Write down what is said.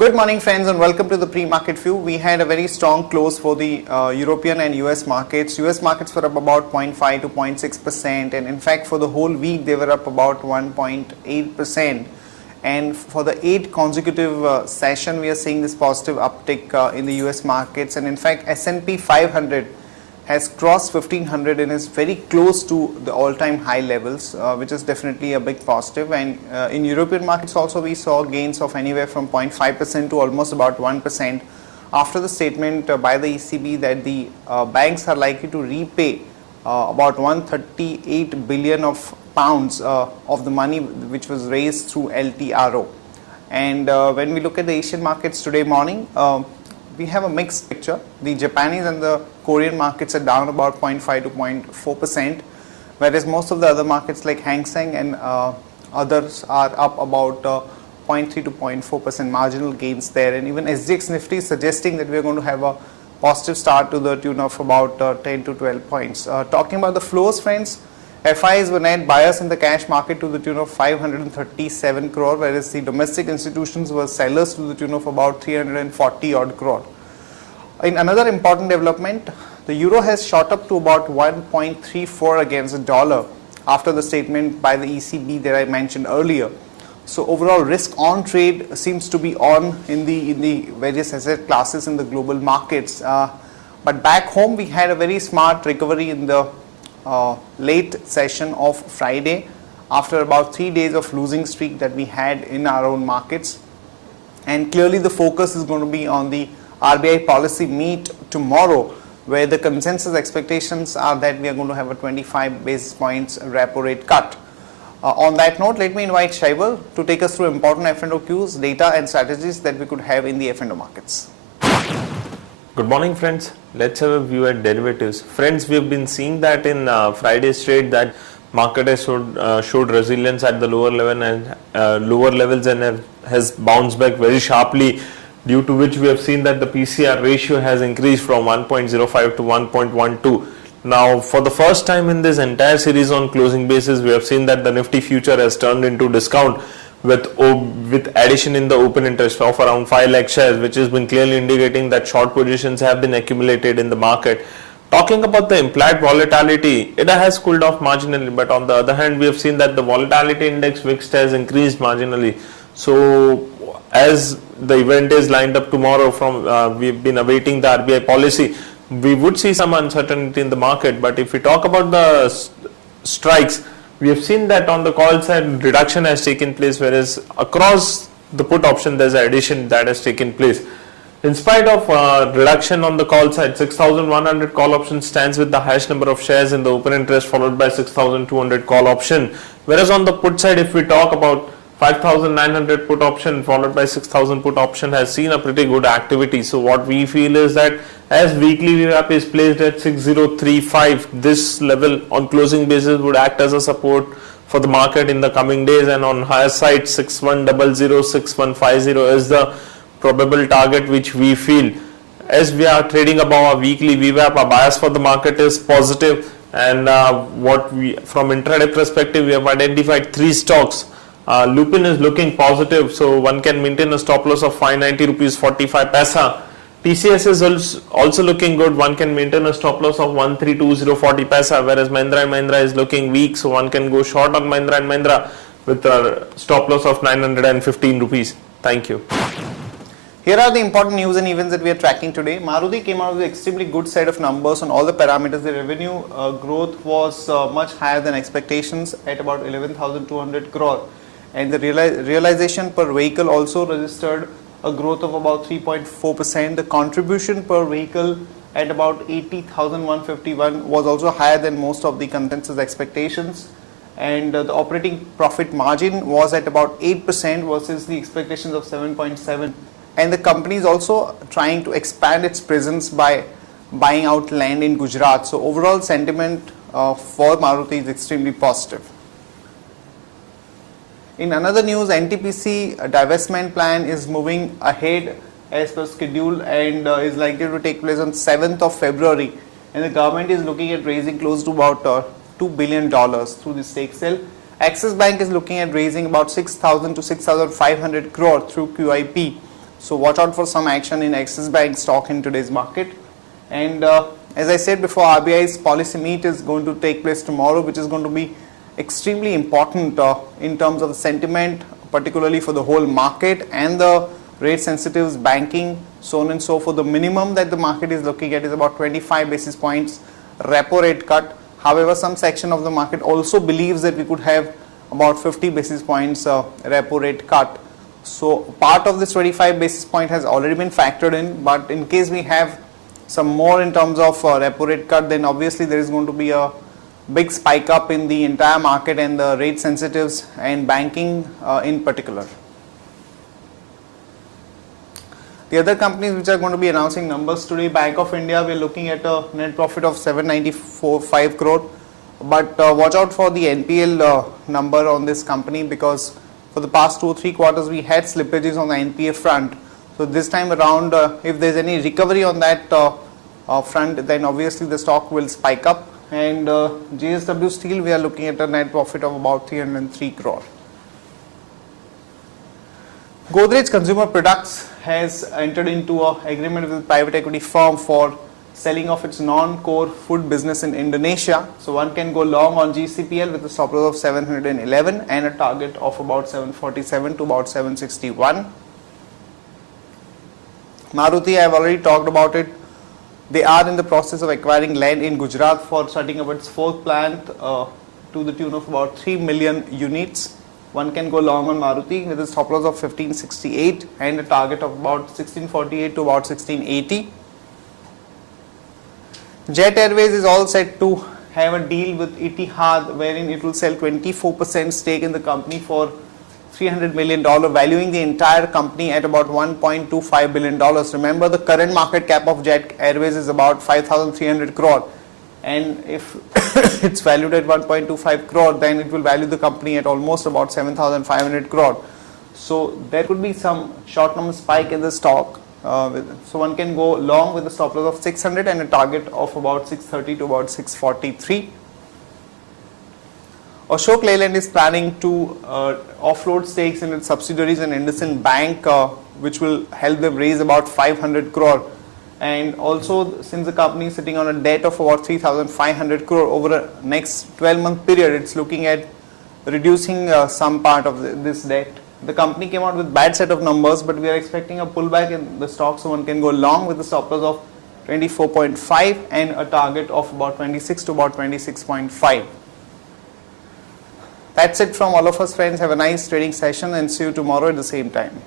Good morning friends and welcome to the pre-market view. We had a very strong close for the European and US markets. US markets were up about 0.5 to 0.6% and in fact for the whole week they were up about 1.8%. And for the 8th consecutive session we are seeing this positive uptick in the US markets, and in fact S&P 500 has crossed 1500 and is very close to the all-time high levels, which is definitely a big positive. And in European markets also we saw gains of anywhere from 0.5% to almost about 1% after the statement by the ECB that the banks are likely to repay about 138 billion of pounds of the money which was raised through LTRO. And when we look at the Asian markets today morning, we have a mixed picture. The Japanese and the Korean markets are down about 0.5 to 0.4%, whereas most of the other markets like Hang Seng and others are up about 0.3 to 0.4% marginal gains there. And even SGX Nifty is suggesting that we are going to have a positive start to the tune of about 10 to 12 points. Talking about the flows, friends, FIs were net buyers in the cash market to the tune of 537 crore, whereas the domestic institutions were sellers to the tune of about 340 odd crore. In another important development, the euro has shot up to about 1.34 against the dollar after the statement by the ECB that I mentioned earlier. So overall risk on trade seems to be on in the various asset classes in the global markets. But back home we had a very smart recovery in the late session of Friday after about 3 days of losing streak that we had in our own markets. And clearly the focus is going to be on the RBI policy meet tomorrow, where the consensus expectations are that we are going to have a 25 basis points repo rate cut. On that note, let me invite Shaival to take us through important F&O cues, data and strategies that we could have in the F&O markets. Good morning friends. Let's have a view at derivatives. Friends, we have been seeing that in Friday's trade that market has showed resilience at the lower level and lower levels and has bounced back very sharply, due to which we have seen that the PCR ratio has increased from 1.05 to 1.12. Now for the first time in this entire series on closing basis, we have seen that the Nifty future has turned into discount with addition in the open interest of around 5 lakh shares, which has been clearly indicating that short positions have been accumulated in the market. Talking about the implied volatility, it has cooled off marginally, but on the other hand we have seen that the volatility index VIX has increased marginally. So as the event is lined up tomorrow, from we've been awaiting the RBI policy, we would see some uncertainty in the market. But if we talk about the strikes, we have seen that on the call side reduction has taken place, whereas across the put option there's an addition that has taken place. In spite of reduction on the call side, 6,100 call option stands with the highest number of shares in the open interest, followed by 6,200 call option. Whereas on the put side, if we talk about 5,900 put option followed by 6,000 put option has seen a pretty good activity. So what we feel is that as weekly VWAP is placed at 6035, this level on closing basis would act as a support for the market in the coming days, and on higher side 6100, 6150 is the probable target which we feel. As we are trading above our weekly VWAP, our bias for the market is positive, and what we from intraday perspective we have identified 3 stocks. Lupin is looking positive, so one can maintain a stop loss of 590 rupees 45 paisa. TCS is also looking good, one can maintain a stop loss of 132040 paisa, whereas Mahindra & Mahindra is looking weak, so one can go short on Mahindra & Mahindra with a stop loss of 915 rupees. Thank you. Here are the important news and events that we are tracking today. Maruti came out with an extremely good set of numbers on all the parameters. The revenue growth was much higher than expectations at about 11,200 crore. And the realization per vehicle also registered a growth of about 3.4%. The contribution per vehicle at about 80,151 was also higher than most of the consensus expectations. And the operating profit margin was at about 8% versus the expectations of 7.7%. And the company is also trying to expand its presence by buying out land in Gujarat. So overall sentiment for Maruti is extremely positive. In another news, NTPC divestment plan is moving ahead as per schedule and is likely to take place on 7th of February. And the government is looking at raising close to about $2 billion through the stake sale. Axis Bank is looking at raising about 6,000 to 6,500 crore through QIP. So watch out for some action in Axis Bank stock in today's market. And as I said before, RBI's policy meet is going to take place tomorrow, which is going to be extremely important in terms of the sentiment, particularly for the whole market and the rate sensitives, banking, so on and so forth. The minimum that the market is looking at is about 25 basis points repo rate cut. However, some section of the market also believes that we could have about 50 basis points repo rate cut. So part of this 25 basis point has already been factored in, but in case we have some more in terms of repo rate cut, then obviously there is going to be a big spike up in the entire market and the rate sensitives and banking in particular. The other companies which are going to be announcing numbers today, Bank of India, we are looking at a net profit of 794.5 crore. But watch out for the NPL number on this company, because for the past 2 or 3 quarters we had slippages on the NPA front. So this time around, if there is any recovery on that front, then obviously the stock will spike up. And JSW Steel, we are looking at a net profit of about 303 crore. Godrej Consumer Products has entered into an agreement with a private equity firm for selling of its non-core food business in Indonesia. So one can go long on GCPL with a stop loss of 711 and a target of about 747 to about 761. Maruti, I have already talked about it. They are in the process of acquiring land in Gujarat for setting up its 4th plant to the tune of about 3 million units. One can go long on Maruti with a stop loss of 1568 and a target of about 1648 to about 1680. Jet Airways is all set to have a deal with Etihad, wherein it will sell 24% stake in the company for $300 million, valuing the entire company at about $1.25 billion. Remember, the current market cap of Jet Airways is about 5,300 crore. And if it's valued at 1.25 crore, then it will value the company at almost about 7,500 crore. So there could be some short-term spike in the stock. So one can go long with a stop loss of 600 and a target of about 630 to about 643. Ashok Leyland is planning to offload stakes in its subsidiaries in IndusInd Bank, which will help them raise about 500 crore. And also, since the company is sitting on a debt of about 3,500 crore over a next 12-month period, it's looking at reducing some part of this debt. The company came out with bad set of numbers, but we are expecting a pullback in the stock, so one can go long with a stop loss of 24.5 and a target of about 26 to about 26.5. That's it from all of us, friends. Have a nice trading session and see you tomorrow at the same time.